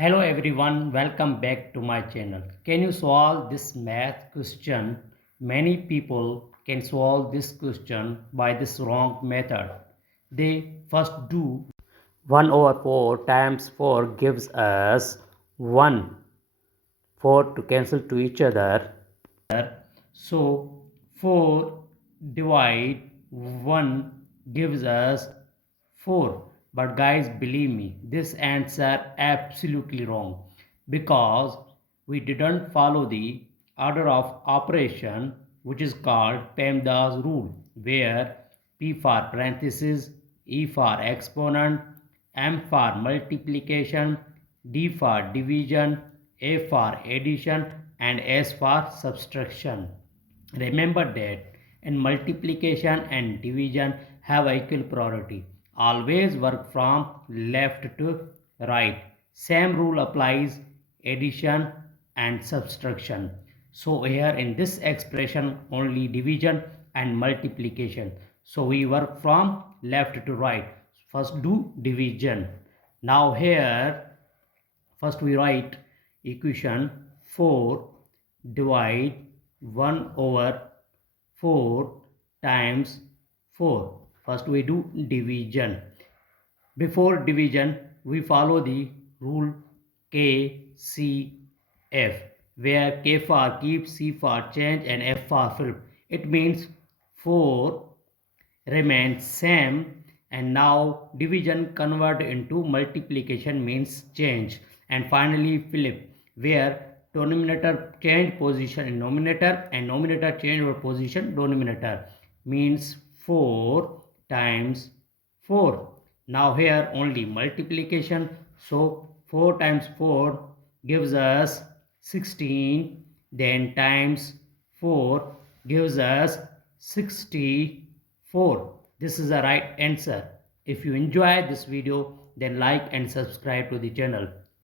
Hello everyone, welcome back to my channel. Can you solve this math question? Many people can solve this question by this wrong method. They first do 1 over 4 times 4 gives us 1. 4 to cancel to each other. So 4 divide 1 gives us 4. But guys, believe me, this answer absolutely wrong because we didn't follow the order of operation, which is called PEMDAS rule, where P for parenthesis, E for exponent, M for multiplication, D for division, A for addition, and S for subtraction. Remember that in multiplication and division have equal priority. Always work from left to right. Same rule applies addition and subtraction. So here in this expression only division and multiplication. So we work from left to right. First do division. Now here first we write equation 4 divide 1 over 4 times 4. First we do division. Before division we follow the rule KCF, where K for keep, C for change, and F for flip. It means 4 remains same, and now division convert into multiplication means change, and finally flip, where denominator change position in numerator and numerator change position denominator, means 4 times 4. Now here only multiplication, so 4 times 4 gives us 16, then times 4 gives us 64. This is the right answer. If you enjoy this video, then like and subscribe to the channel.